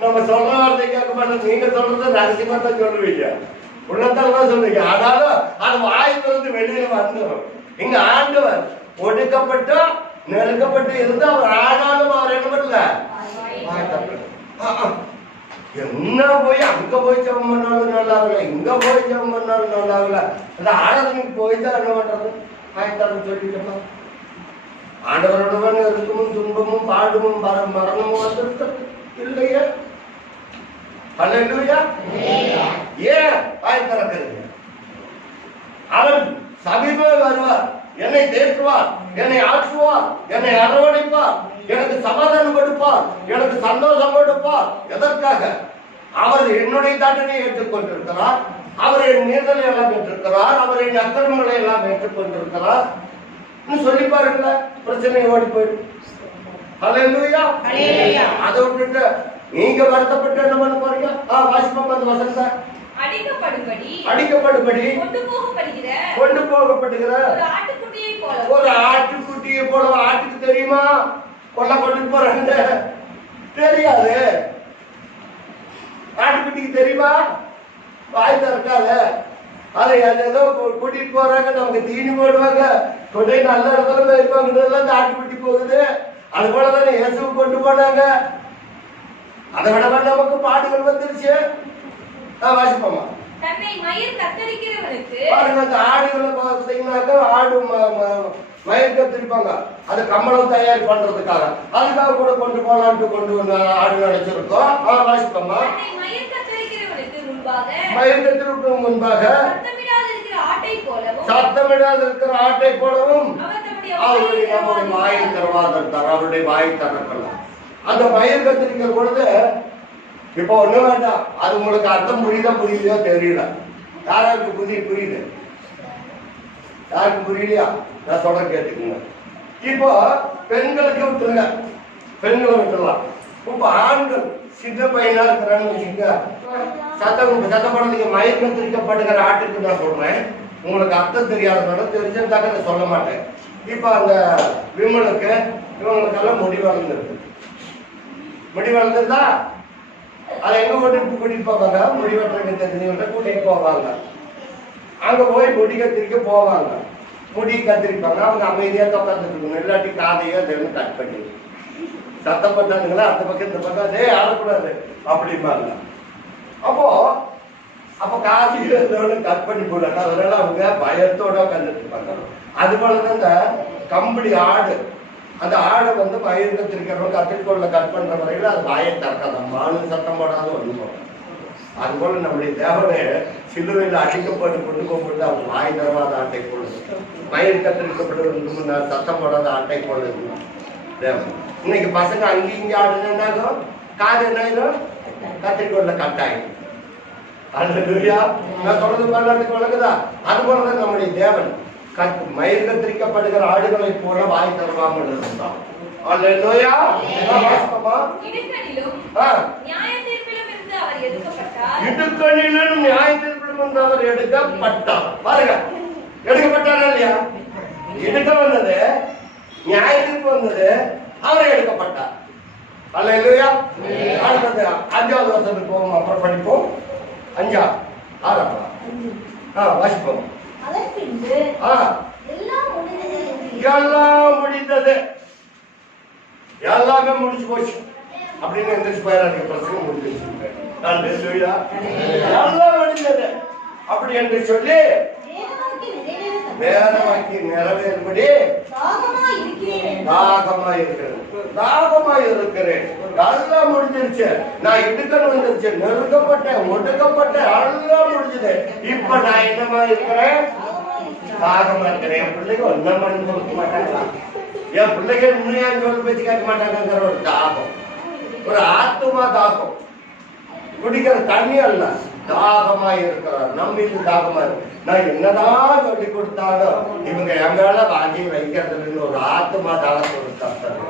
நம்ம சொல்ற வார்த்தை கேட்க மாட்டோம். நீங்க சொல்றது ரகசியமா தான் சொல்லுவீங்க, உள்ளத்தால் தான் சொல்லுவீங்க. ஆனாலும் அது வாயிலிருந்து வெளியில வந்துடும். இங்க ஆண்டவர் ஒடுக்கப்பட்டு நெருக்கப்பட்டு இருந்து அவர் ஆனாலும் அவர் என்ன பண்ணல, என்ன போய் அங்க போய் ஜெபம் பண்ணாலும் நல்லா ஆகல, இங்க போய் ஜெபம் பண்ணாலும் நல்லா ஆகல. அந்த ஆராதனைக்கு போய்தான் என்ன பண்றது, ஆயத்தாலும் சொல்லிட்டோம். ஆண்டவருடன் இருக்கமும் துன்பமும் பாடுமும் மரணமும் வந்திருக்க இல்லையா? அல்லேலூயா. ஏன் வாய் திறக்கிறீங்க? அவர் சமீபம் வருவார், என்னை தேற்றுவார், என்னை ஆற்றுவார், என்னை அரவணைப்பார், எனக்கு சமாதானம் கொடுப்பார், எனக்கு சந்தோஷம் கொடுப்பார். எதற்காக? அவர் என்னுடைய தண்டனை ஏற்றுக்கொண்டிருக்கிறார், அவர் என் மீறலை எல்லாம் ஏற்றிருக்கிறார், அவர் என் அக்கிரமங்களை எல்லாம் ஏற்றுக்கொண்டிருக்கிறார். சொல்லி பாருங்க, பிரச்சனை ஓடி போயிடும். அல்லேலூயா. அதை விட்டுட்டு நீங்க வருத்தப்பட்டு என்ன பண்ண போறீங்க? வாசிப்போம் அந்த வசனத்தை. அடிக்கப்படும்படி கொண்டு போகப்படுகிற ஒரு ஆட்டுக்குட்டியை போல. ஆட்டுக்கு தெரியுமா கொல்ல கொண்டு போறாங்க? தெரியாது. ஆட்டுக்குட்டிக்கு தெரியுமா? வாய் திறக்காத. அதை ஏதோ கூட்டிட்டு போறாங்க, நமக்கு தீனி போடுவாங்க, கொண்டே நல்ல இடத்துல வைப்பாங்க, ஆட்டுக்குட்டி போகுது. அது போலதானே இயேசுவை கொண்டு போனாங்க. அதை விட நமக்கு பாடுகள் வந்துருச்சு. வாசிப்போமா? பாருங்க, அந்த ஆடுகளை பார்த்தீங்கன்னாக்கா ஆடு மயிர் கத்திரிப்பாங்க, அது கம்பளம் தயார் பண்றதுக்காக. அதுக்காக கூட கொண்டு போலான்ட்டு கொண்டு வந்து ஆடு நினைச்சிருக்கோம். வாசிப்போமா? மயிர் கத்திரிக்கு முன்பாக சத்தமிடாது இருக்கிற ஆட்டை போலவும் அவருடைய நம்முடைய வாயை திறவாதிருந்தார். அவருடைய வாயை திறக்கலாம். அந்த மயிர் கத்திரிக்கிற பொழுது இப்ப ஒண்ணு வேண்டாம், அது உங்களுக்கு அர்த்தம் புரியலையோ தெரியல. யாராருக்கு புரியுது? யாருக்கு புரியலையா? நான் சொல்ற கேட்டுக்கோங்க. இப்போ பெண்களுக்கு விட்டுருங்க, பெண்களை விட்டுலாம். இப்ப ஆண்கள் சின்ன பையனா இருக்கிறான்னு வச்சுக்க, சத்தப்படாதீங்க. மயிர் கத்திரிக்கப்படுகிற ஆட்டுக்கு நான் சொல்றேன், உங்களுக்கு அர்த்தம் தெரியாதனால தெரிஞ்சதாக நான் சொல்ல மாட்டேன். இப்ப அந்த விமலுக்கு இவங்களுக்கெல்லாம் முடி வளர்ந்துருக்கு. முடி வளர்ந்துருந்தா அதை எங்க கூட்டிட்டு போவாங்க? முடி வெட்டுறதுக்கு தெரிஞ்சவங்க கூட்டிட்டு போவாங்க. அங்க போய் முடி கத்திரிக்க போவாங்க, முடி கத்திரிப்பாங்க. அவங்க அமைதியா உட்காந்துட்டு இருக்கணும், இல்லாட்டி காதையோ தெரிஞ்சு கட் பண்ணி சத்தம் பண்ணானுங்களா அந்த பக்கம் இந்த பக்கம் அதே ஆடக்கூடாது அப்படிம்பாங்க. அப்போ காதையோட கட் பண்ணி போடாங்க. அதனால அவங்க பயத்தோட உட்காந்துட்டு இருப்பாங்க. அது போலதான் இந்த கம்பளி ஆடு, அந்த ஆடை வந்து மயிர் கத்திரிக்கிறவங்க கத்திரிக்கோள கட் பண்ற வரையில அது வாயை திறக்காதான், மானு சத்தம் போடாத ஒண்ணு. அது போல நம்முடைய தேவனை சிலுவையில் அடிக்கப்பட்டு கொண்டு போகும்போது அவங்க வாய் தரவாத ஆட்டை போடுது, மயிர் கத்திரிக்கப்பட்டு சத்தம் போடாத ஆட்டை போடுது தேவன். இன்னைக்கு பசங்க அங்கேயும் இங்கே ஆடுனாலும் காது என்ன ஆயிடும்? கத்திரிக்கோள கட் ஆயிடும். அல்லேலூயா. நான் சொல்றது பல்லாட்டுக்கு வழங்குதா? அது போலதான் நம்முடைய தேவன் மயிர் கத்திரிக்கப்படுகிற ஆடுகளை போல வாய் தருவாமல் இருந்தான். அல்லேலூயா. இடுக்கணிலும் நியாய தீர்ப்பிலும் இருந்து அவர் எடுக்கப்பட்டார். பாருங்க, எடுக்கப்பட்டாரா இல்லையா? எடுக்க வந்தது, நியாய தீர்ப்பு வந்தது, அவரை எடுக்கப்பட்டார். அல்லேலூயா. அடுத்தது 5வது வசனத்துக்கு போவோம், அப்புறம் படிப்போம். 5 6 வாசிப்போம். எல்லாம் முடிந்தது, எல்லாமே முடிச்சு போச்சு அப்படின்னு எந்திரிச்சு போயிடாது. பிரச்சனை முடிஞ்சிருச்சு, எல்லாம் முடிந்தது அப்படி என்று சொல்லி வேதவாக்கி நிறைவேறும்படி தாகமா இருக்கிறேன். எல்லாம் முடிஞ்சிருச்சு, நான் இடுக்கணும் வந்துருச்சு, நெருக்கப்பட்டேன், ஒடுக்கப்பட்டேன், எல்லாம் முடிஞ்சது. இப்ப நான் என்னமா இருக்கிறேன்? தாகமா இருக்கிறேன். என் பிள்ளைங்க ஒன்னும் பண்ணி கொடுக்க மாட்டாங்களா? என் பிள்ளைங்க இன்னும் சொல்லி பேச்சு கேட்க மாட்டாங்கிற ஒரு தாகம், ஒரு ஆத்துமா தாகம். குடிக்கிற தண்ணி அல்ல, தாகமா இருக்கிறார். நம்பிக்கை தாகமா இருக்கு. நான் என்னதான் சொல்லி கொடுத்தாலும் இவங்க எங்கால வாங்கி வைக்கிறதுல ஒரு ஆத்மா தாகத்தோடு கர்த்தர்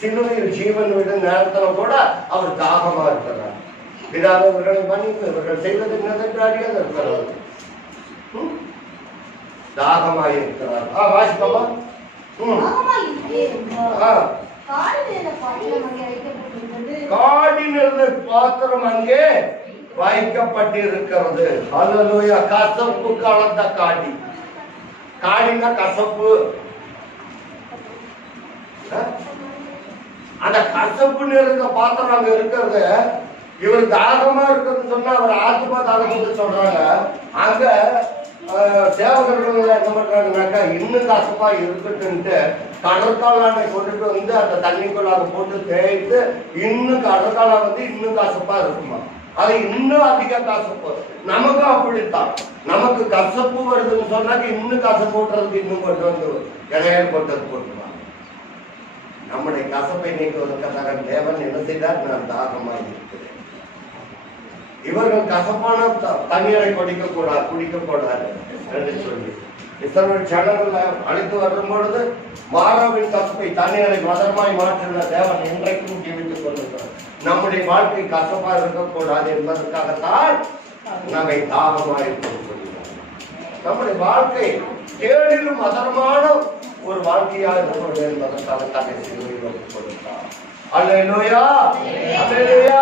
சிலுவையில் ஜீவன் விட நேரத்துல கூட அவர் தாகமா இருக்கிறார். பிதாவை இவர்களை மன்னிப்பு, இவர்கள் செய்வது என்னதென்று அறியாத இருக்கிறார், தாகமா இருக்கிறார். வாசிப்போமா? காடி நிறைந்த பாத்திரம் அங்கே வைக்கப்பட்டிருக்கிறது. ஹல்லேலூயா. கசப்பு கலந்த காடி. காடினா கசப்பு. அந்த கசப்பு நிறைந்த பாத்திரம் அங்க இருக்கிறது. இவர் தாகமா இருக்கிறது சொன்னா அவர் ஆத்மா தாகத்தை சொல்றாங்க. அங்க சேவகர்கள் என்ன பண்றாங்கன்னாக்கா இன்னும் கசப்பா இருக்கட்டும்ட்டு கடற்காலானை கொண்டுட்டு வந்து அந்த தண்ணிக்குள்ளாக போட்டு தேய்த்து இன்னும் கடற்காலா வந்து இன்னும் கசப்பா இருக்குமா. அது இன்னும் அதிக கசப்பு. நமக்கும் அப்படித்தான். நமக்கு கசப்பு வருதுன்னு சொன்னாக்க இன்னும் கசப்பு போட்டுறதுக்கு இன்னும் கொண்டு வந்து இடையல் போட்டது போட்டுருவாங்க. நம்முடைய கசப்பை நீக்குவதற்காக தேவன் என்ன செய்தார்? நான் தாகமாக இருக்கிறேன். இவர்கள் கசப்பான தண்ணீரை குடிக்க கூடாது என்று சொல்லி இஸ்ரவேல் ஜனங்களை அழைத்து வரும் பொழுது மாறாவின் கசப்பை தண்ணீரை மதமாய் மாற்றின தேவன் இன்றைக்கும் ஜீவித்துக் கொண்டிருக்கிறார். நம்முடைய வாழ்க்கை கசப்பா இருக்கக்கூடாது என்பதற்காகத்தான் நம்மை தாகமாக இருக்கிறோம். நம்முடைய வாழ்க்கை கேடிலும் மதமான ஒரு வாழ்க்கையாக இருக்கிறது என்பதற்காக தன்னை சிலுவையில் கொடுத்தார். அல்லேலூயா, அல்லேலூயா.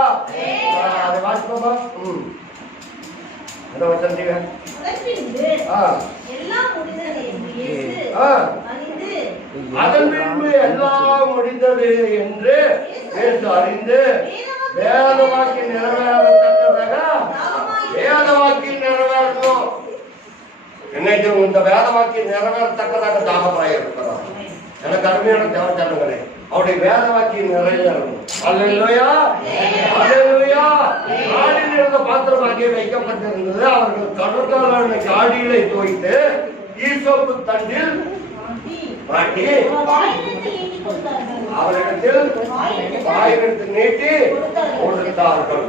அதை வாசிப்போமா? என்ன வசனீங்க? அதன் பின்பு எல்லாம் முடிந்தது என்று இயேசு அறிந்து வேத வாக்கியம் நிறைவேறத்தக்கதாக வேத வாக்கியம் நிறைவேறணும். என்னைக்கு இந்த வேத வாக்கியம் நிறைவேறத்தக்கதாக தாகமாய் இருக்கிறோம். எனக்கு அருமையான தேவஜனங்களே, அவருடைய வேத வாக்கியம் நிறைவேறணும். அல்லேலூயா, அல்லேலூயா. காடியில் இருந்த பாத்திரம் அங்கே வைக்கப்பட்டிருந்தது. அவர்கள் கடற்காலான காடியிலே துவைத்து ஈசோப்பு தண்டில் மாட்டி அவரிடத்தில் வாயிலிருந்து நீட்டி கொடுத்தார்கள்.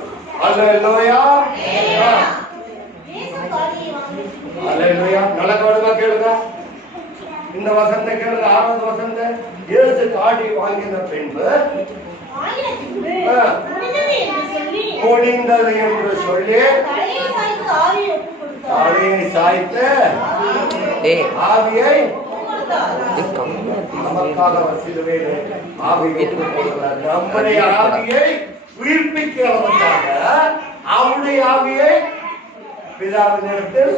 அல்லேலூயா, அல்லேலூயா. நல்ல கவனமா கேளுங்க. இந்த வசந்த கேளுங்க. 6வது வசந்த இயேசு காடி வாங்கின பின்பு முடிந்தது என்று சொல்லி தலையை சாய்த்து ஆவியை நமக்காக சிலுவையிலே ஆவியை நம்முடைய ஆவியை உயிர்ப்பிக்கிறதற்காக அவருடைய ஆவியை பிதாவினிடத்தில்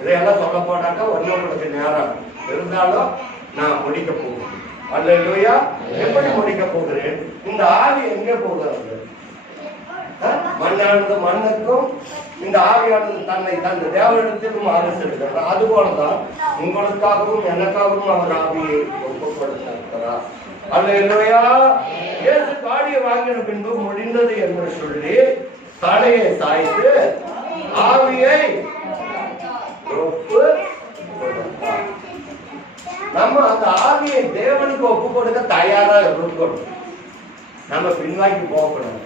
இதையெல்லாம் சொல்ல போனாக்கா ஒன்னவங்களுக்கு நேரம் இருந்தாலும் நான் முடிக்க போகிறேன். அல்லேலூயா. எப்படி முடிக்க போகிறேன்? இந்த ஆவி எங்கே போகிறது? மண்ணானது மண்ணுக்கும் இந்த ஆவியானது தன்னை தந்த தேவனிடத்திலும் ஆவி செலுத்துகிறார். அது போலதான் உங்களுக்காகவும் எனக்காகவும் அவர் ஆவியை ஒப்புக்கொடுத்திருக்கிறார். அல்லேலூயா. இயேசு காடியை வாங்கின பின்பு முடிந்தது என்று சொல்லி தலையை சாய்த்து ஆவியை ஒப்பு கொடுத்தார். நம்ம அந்த ஆவியை தேவனுக்கு ஒப்பு கொடுக்க தயாரா இருக்கணும். நம்ம பின்வாங்கி போகக்கூடாது.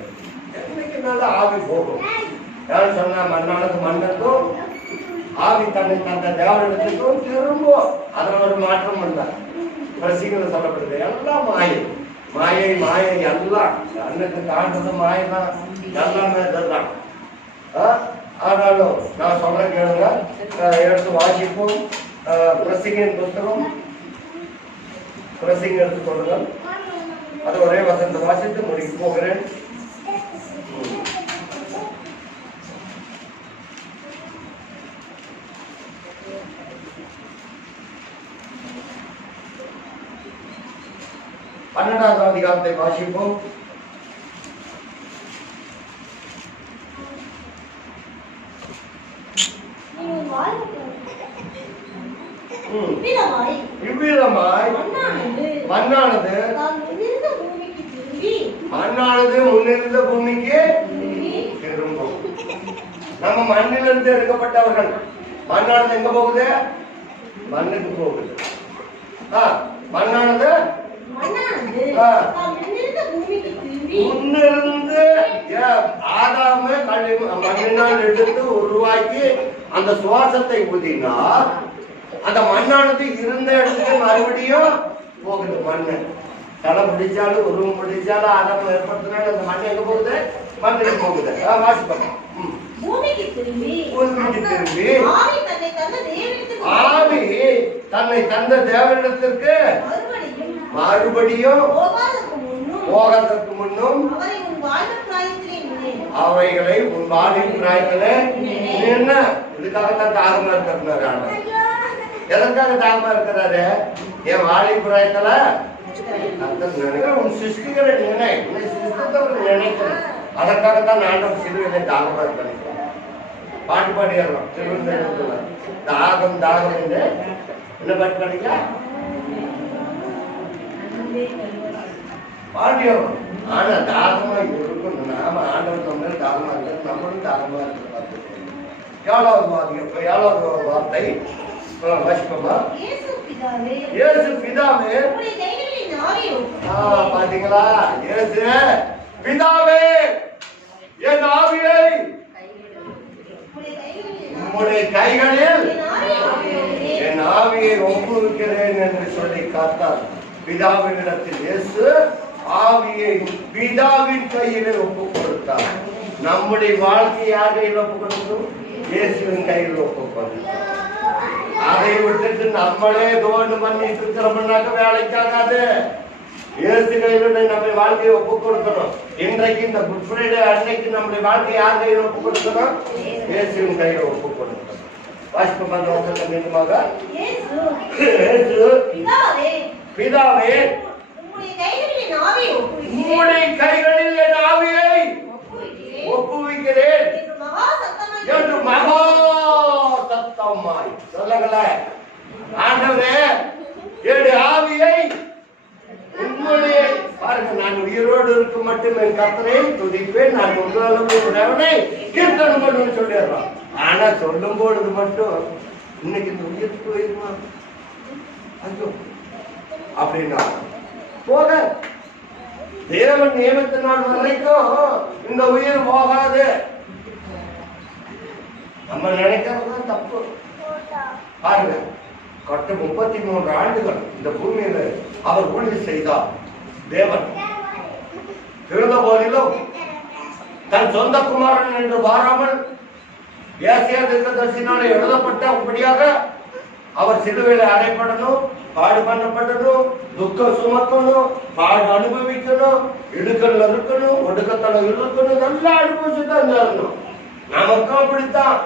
என்னைக்கு மேல ஆவி போகும். யாரு சொன்னா மண்ணானது மண்ணுக்கும் ஆவி தன்னை தந்த தேவனிடத்துக்கும் திரும்பும். அதுல ஒரு மாற்றம் இல்லை. பிரசிகளை சொல்லப்படுது எல்லாம் மாயை மாயை மாயை எல்லாம் அன்னைக்கு காண்றது மாயதான். எல்லாமே இதுதான். ஆனாலும் நான் சொல்ற கேளுங்க. எடுத்து வாசிப்போம். பிரசிங்கின் புத்தகம் பிரசிங்க எடுத்து சொல்லுங்க. அது ஒரே வசனத்தை வாசித்து முடிக்க போகிறேன். பன்னெண்டாவது அதிகாரத்தை வாசிப்போம். இவ்விதமாய் மண்ணானது முன்னிருந்த பூமிக்கு திரும்பும். நம்ம மண்ணிலிருந்து எடுக்கப்பட்டவர்கள். மண்ணானது எங்க போகுது? மண்ணுக்கு போகுது. மண்ணானது முன்னிருந்து ஆதாம மண்ணினால் எடுத்து உருவாக்கி அந்த சுவாசத்தை ஊதினார். அந்த மண்ணானது இருந்த இடத்துக்கு மறுபடியும் போகுது. மண்ணு தலை பிடிச்சாலும் உருவம் பிடிச்சாலும் ஆதாம ஏற்படுத்தினாலும் அந்த மண் எங்க போகுது? மண்ணுக்கு போகுது. வாசிப்போம். பூமிக்கு திரும்பி ஆவி தன்னை தந்த தேவனிடத்திற்கு மறுபடியும் போகிறதற்கு முன்னும் அவைகளை உன் வாழ்வின் பிராயத்திலே என்ன இதுக்காகத்தான் தாகமா இருக்கிறாரு ஆண்டவர். எதற்காக தாகமா இருக்கிறாரு? என் வாழ்வின் பிராயத்துல உன் சிருஷ்டிகளை நினை, உன்னை சிருஷ்டித்தவரை நினைக்கணும். அதற்காகத்தான் ஆண்டவர் சிலுவையிலே தாகமா இருக்கிறார். பாட்டு பாடிடுறோம் திருவண்ணாமலை தாகம் தாகம் என்று என்ன பாட்டு பாடிக்க பாடியோம். ஆனா தாகமா இருக்கணும். நாம ஆண்டவர் நம்ம தாகமா இருக்க, நம்மளும் தாகமா இருக்க. எவ்வளவு வார்த்தை வாசிப்போமா? இயேசு பிதாவே, பாத்தீங்களா? இயேசு பிதாவே, என் ஆவியை உம்முடைய கைகளில் என் ஆவியை ஒப்புவிக்கிறேன் என்று சொல்லி காத்தார். பிதாவினிடத்தில் இயேசு ஆவியை பிதாவின் கையிலே ஒப்பு கொடுத்தார். நம்முடைய வாழ்க்கை யார் கையில் ஒப்பு கொடுக்கணும்? இயேசுவின் கையில் ஒப்பு கொடுத்தார். அதை விட்டுட்டு நம்மளே தோண்டு பண்ணிட்டு இருக்கிறோம்னாக்க வேலைக்காகாது. இயேசு கையில் நம்ம வாழ்க்கையை ஒப்பு கொடுக்கணும். இன்றைக்கு இந்த குட் ஃப்ரைடே அன்னைக்கு நம்முடைய வாழ்க்கை யார் கையில் ஒப்பு கொடுக்கணும்? இயேசுவின் கையில் ஒப்பு கொடுக்கணும். வாசிப்பு பண்றவங்க மீண்டுமாக பிதாவே, உம்முடைய கைகளில் என் ஆவியை ஒப்புவிக்கிறேன் என்று மகா சத்தமாய் சொல்லுங்களேன். ஆண்டவரே, என் ஆவியை உம்முடைய பாருங்க, நான் உயிரோடு இருக்க மட்டும் என் கர்த்தரை துதிப்பேன், நான் உங்களே கீர்த்தனம் பண்ணுவேன்னு சொல்லிடுறோம். ஆனா சொல்லும் பொழுது மட்டும் இன்னைக்கு இந்த உயிர் போயிருமா ஐயோ அப்படின்னா போக தேவன் நியமித்த நாள் வரைக்கும் இந்த உயிர் போகாது. நம்ம நினைக்கிறதுதான் தப்பு. பாருங்க, கட்ட 33 ஆண்டுகள் இந்த பூமியில அவர் ஊழியம் செய்தார். தேவன் இருந்த போதிலும் தன் சொந்த குமாரன் என்று வாராமல் ஏசியா தீர்க்கதரிசியினாலே எழுதப்பட்டபடியாக அவர் சிலுவையில அறையப்படணும், பாடு பண்ணப்படணும், துக்கம் சுமக்கணும், பாடு அனுபவிக்கணும், இடுக்கல்ல இருக்கணும், ஒடுக்கத்தல இருக்கணும், நல்லா அனுபவிச்சுதான் இருக்கணும். நமக்கும் அப்படித்தான்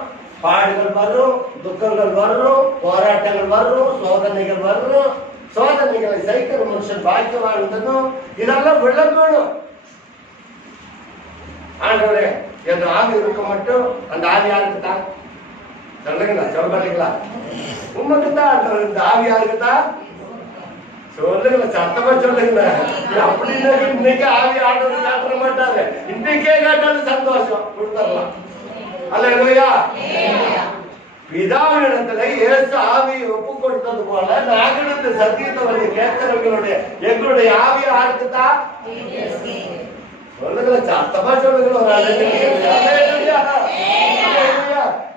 பாடுகள் வரும், துக்கங்கள் வரும், போராட்டங்கள் வரும், சோதனைகள் வரும். சோதனைகளை சைக்கிற மனுஷன் பாய்க்க வாழ்ந்ததும் இதெல்லாம் விளங்கணும். ஆண்டவரே, என் ஆவி இருக்க மட்டும் அந்த ஆவி யாருக்கு தான் சொல்லுங்களா? சொல்ல மாட்டீங்களா? உண்மைக்கு தான் இந்த ஆவி யாருக்கு தான் சொல்லுங்களா? சத்தமா சொல்லுங்களா? அப்படின்னு இன்னைக்கு ஆவி ஆண்டவர் காட்ட மாட்டாரு. இன்னைக்கே காட்டாலும் சந்தோஷம் கொடுத்துடலாம். அல்லேலூயா. பிதாவினிடத்துல இயேசு ஆவியை ஒப்பு கொடுத்தது போல நாங்கள் இந்த சத்தியத்தை கேட்கிறவங்களுடைய எங்களுடைய ஆவி யாருக்கு தான் சொல்லுங்களா? சத்தமா சொல்லுங்களா?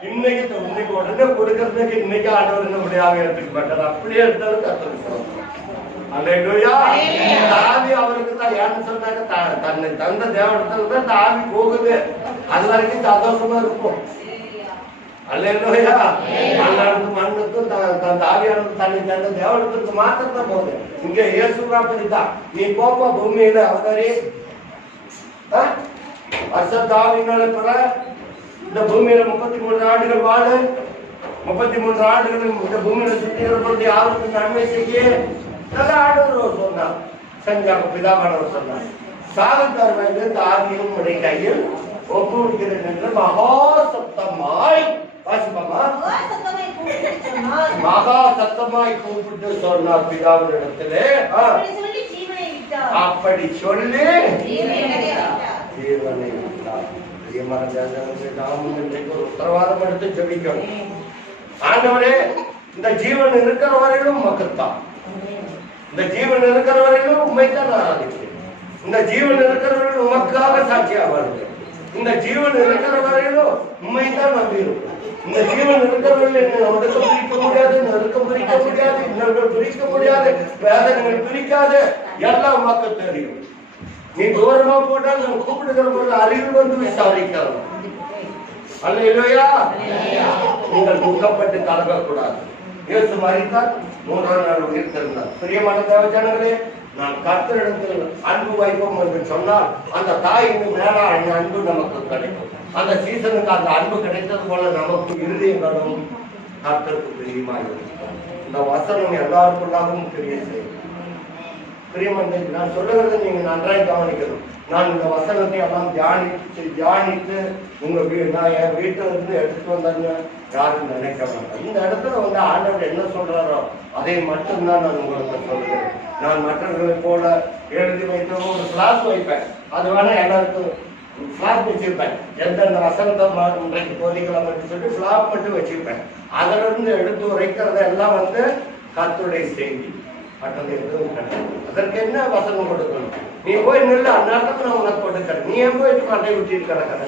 இன்னைக்கு இன்னைக்கு உடனே கொடுக்கறதுக்கு இன்னைக்கு ஆண்டவர் நம்முடைய ஆவி எடுத்துக்க மாட்டார். அப்படியே எடுத்தாலும் கத்தர் அல்லேலூயா. ஆவி அவருக்கு தான் ஏன்னு சொன்னாக்க தன்னை தந்த தேவனத்துல தான் இந்த ஆவி போகுது. அது வரைக்கும் சந்தோஷமா இருக்கும். அல்லேலூயா. மண்ணுக்கும் தன் ஆவியானது தன்னை தந்த தேவனத்துக்கு மாத்திரம் தான் போகுது. இங்க இயேசுவா அப்படிதான். நீ போப்பா பூமியில அவரே வருஷத்தாவினால பெற இந்த பூமியில 33 ஆண்டுகள் வாழு. 33 ஆண்டுகள் இந்த பூமியில சுற்றி இருப்பது யாருக்கு நன்மை செய்ய நல்லா ஆண்டவர் சொன்னார். செஞ்சாங்க, பிதாவானவர் சொன்னார். சாகத்தார் வந்து இந்த ஆவியும் உடைய கையில் ஒப்புவிக்கிறேன் என்று மகா சத்தமாய் வாசிப்பமா மகா சத்தமாய் கூப்பிட்டு சொன்னார் பிதாவினிடத்திலே. அப்படி சொல்லி ஜீவனை விட்டார். உத்தரவாதம் எடுத்து ஜெபிக்கணும். ஆண்டவரே, இந்த ஜீவன் இருக்கிற வரையிலும் மக்கள்தான், இந்த ஜீவன் இருக்கிற வரையிலும் உண்மைத்தான் ஆராதிக்கிறேன். இந்த ஜீவன் இருக்கிற வரையிலும் உமக்காக சாட்சியாக வருகிறேன். இந்த ஜீவன் இருக்கிற வரையிலும் உண்மைத்தான் நம்பியிருக்கும். இந்த ஜீவன் இருக்கிறவர்கள் என்ன ஒடுக்கம் பிரிக்க முடியாது, நெருக்கம் பிரிக்க முடியாது, இன்னொருகள் பிரிக்க முடியாது, வேதனைகள் பிரிக்காது. எல்லாம் மக்கள் தெரியும். நீ தூரமா போட்டால் நம்ம கூப்பிடுகிற போது அருகில் வந்து விசாரிக்கலாம். அல்லேலூயா. நீங்கள் துக்கப்பட்டு கலங்கக்கூடாது. இயேசு மரித்தார், 3ஆம் நாள் உயிர்த்தெழுந்தார். பிரியமான தேவ ஜனங்களே, நான் கர்த்தரிடத்தில் அன்பு வைப்போம் என்று சொன்னால் அந்த தாயின் மேல அன்பு நமக்கு கிடைக்கும். அந்த சீசனுக்கு அந்த அன்பு கிடைத்தது போல நமக்கு இருதயங்களும் கர்த்தருக்கு பிரியமாக இருக்கும். இந்த வசனம் எல்லாருக்குள்ளாகவும் கிரியை செய்யும். பிரியமந்தை நான் சொல்லுகிறத நீங்க நன்றாய் கவனிக்கணும். நான் இந்த வசனத்தை எல்லாம் தியானித்து நான் என் வீட்டில இருந்து எடுத்துட்டு வந்தேன்னு யாரும் நினைக்க மாட்டேன். இந்த இடத்துல ஆண்டவர் என்ன சொல்றாரோ அதை மட்டும்தான் நான் உங்களுக்கு சொல்லுகிறேன். நான் மற்றவர்களை போல எழுதி வைத்தவங்க ஒரு கிளாஸ் வைப்பேன். அது வேணா எல்லாருக்கும் ஃபிளாப் வச்சிருப்பேன். எந்தெந்த வசனத்தை இன்றைக்கு போதிக்கலாம் அப்படின்னு சொல்லிட்டு ஃபிளாப் மட்டும் வச்சிருப்பேன். அதுல இருந்து எடுத்து உரைக்கிறத எல்லாம் கர்த்தருடைய செய்தி. மற்றது எதுவும் கிடையாது. அதற்கு என்ன வசனம் கொடுக்கணும்? நீ போய் நில்லு, அந்நேரத்துக்கு நான் உனக்கு கொடுக்கிறேன். நீ ஏன் போயிட்டு மண்டை விட்டிட்டு கிடக்கிற?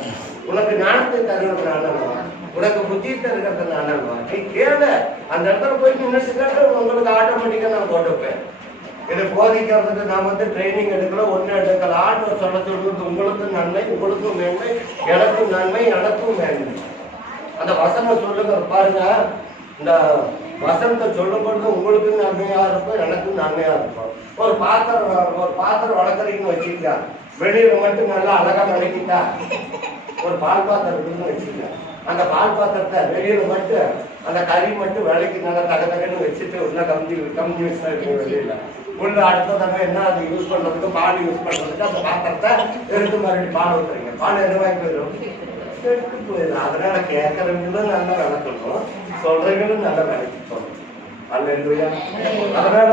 உனக்கு ஞானத்தை தருகிறது நானல்வா, உனக்கு புத்தி தருகிறது நானல்வா. நீ கேளு, அந்த இடத்துல போய் நின்றுட்டு உங்களுக்கு ஆட்டோமேட்டிக்கா நான் போட்டுப்பேன். இதை போதிக்கிறதுக்கு நான் ட்ரைனிங் எடுக்கல, ஒன்னும் எடுக்கல. ஆட்டோ சொல்ல சொல்றது உங்களுக்கும் நன்மை, உங்களுக்கும் மேன்மை, எனக்கும் நன்மை, எனக்கும் மேன்மை. அந்த வசனம் சொல்லுங்க பாருங்க. இந்த வசனத்தை சொல்லும் பொழுது உங்களுக்கும் நன்மையா இருக்கும், எனக்கும் நன்மையா இருக்கும். ஒரு பாத்திரம் வளர்க்குறீங்கன்னு வச்சுக்கா, வெளியில மட்டும் நல்லா அழகா வளர்க்கிட்டா. ஒரு பால் பாத்திரம் இருக்குன்னு வச்சுக்க, அந்த பால் பாத்திரத்தை வெளியில மட்டும் அந்த கறி மட்டும் விலைக்கு நல்லா தகன்னு வச்சுட்டு உள்ள கம்பி வச்சுதான் இருக்கு. வெளியில உள்ள அடுத்த தடவை என்ன அது யூஸ் பண்றதுக்கு, பால் யூஸ் பண்றதுக்கு அந்த பாத்திரத்தை எடுத்து மறுபடியும் பால் ஊற்றுறீங்க. பால் என்னவாய் போயிடும், கெட்டு போயிடும். அதனால கேட்கறவங்களும் நல்லா விளக்கணும், சொல்றவங்களும் நல்லா விளக்கி சொல்லணும். அல்லேலூயா. அதனால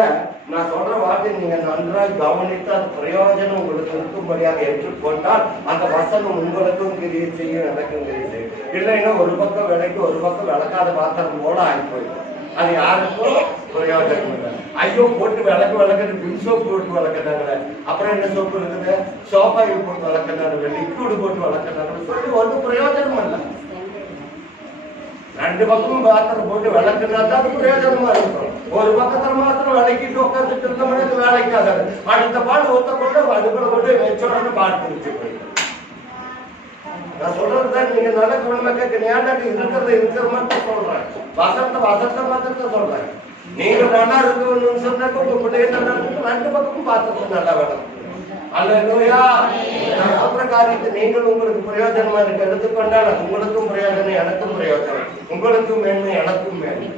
நான் சொல்ற வார்த்தை நீங்க நன்றாக கவனித்து அது பிரயோஜனம் உங்களுக்கு இருக்கும்படியாக ஏற்றுக்கொண்டால் அந்த வசனம் உங்களுக்கும் கிரியை செய்யும், எனக்கும் கிரியை செய்யும். இல்லைன்னா ஒரு பக்கம் விலைக்கு ஒரு பக்கம் விளக்காத பாத்திரம் போல ஆகி போயிடும். அது யாருக்கும் பிரயோஜனம் இல்லை. ஐயோ போட்டு விளக்குறது பின் சோப்பு போட்டு விளக்குறாங்க, அப்புறம் என்ன சோப்பு இருக்குது, சோப்பாயில் போட்டு விளக்குறாங்க, லிக்விட் போட்டு விளக்குறாங்கன்னு சொல்லி ஒன்றும் பிரயோஜனம் இல்லை. ரெண்டு பக்கமும் பாத்திரம் போட்டு விளக்குனா தான் பிரயோஜனமா இருக்கும். ஒரு பக்கத்துல மாத்திரம் விளக்கிட்டு உட்காந்துட்டு இருந்தோம்னா வேலைக்கு ஆகாது. அடுத்த பால் ஊத்த கொண்டு அதுக்குள்ள கொண்டு வச்சோட பாட்டு வச்சு போயிடும். நான் சொல்றதுதான் நீங்க நல்ல குழந்தைக்கு ஞானக்கு இருக்கிற மட்டும் சொல்றேன். வசத்தை சொல்றேன். நீங்க நல்லா இருக்கணும்னு சொன்னாக்க உங்க பிள்ளைய நல்லா இருக்கு, ரெண்டு பக்கமும் பாத்திரத்தை நல்லா வேணும். அல்லேலூயா. நான் சொல்ற காரியத்தை நீங்கள் உங்களுக்கு பிரயோஜனமா இருக்கு எடுத்துக்கொண்டால் உங்களுக்கும் பிரயோஜனம், எனக்கும் பிரயோஜனம், உங்களுக்கும் மேன்மை, எனக்கும் மேன்மை.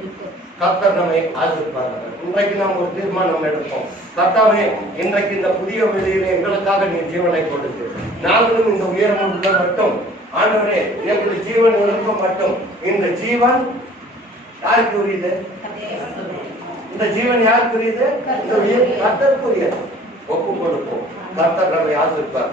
கர்த்தர் நம்மை ஆசீர்வதிப்பார். இன்றைக்கு நாம் ஒரு தீர்மானம் எடுப்போம். கர்த்தாவே, இன்றைக்கு இந்த புதிய வெளியில எங்களுக்காக நீ ஜீவனை கொடுத்து நாங்களும் இந்த உயரம் மட்டும் ஆண்டவரே எங்களுக்கு ஜீவன் இருக்கும் மட்டும். இந்த ஜீவன் யாருக்கு உரியது? இந்த ஜீவன் யாருக்கு உரியது? இந்த உயிர் கர்த்தருக்கு உரியது. ஒப்பு கொடுப்போம். கர்த்தர் நம்மை ஆசீர்வதிப்பார்.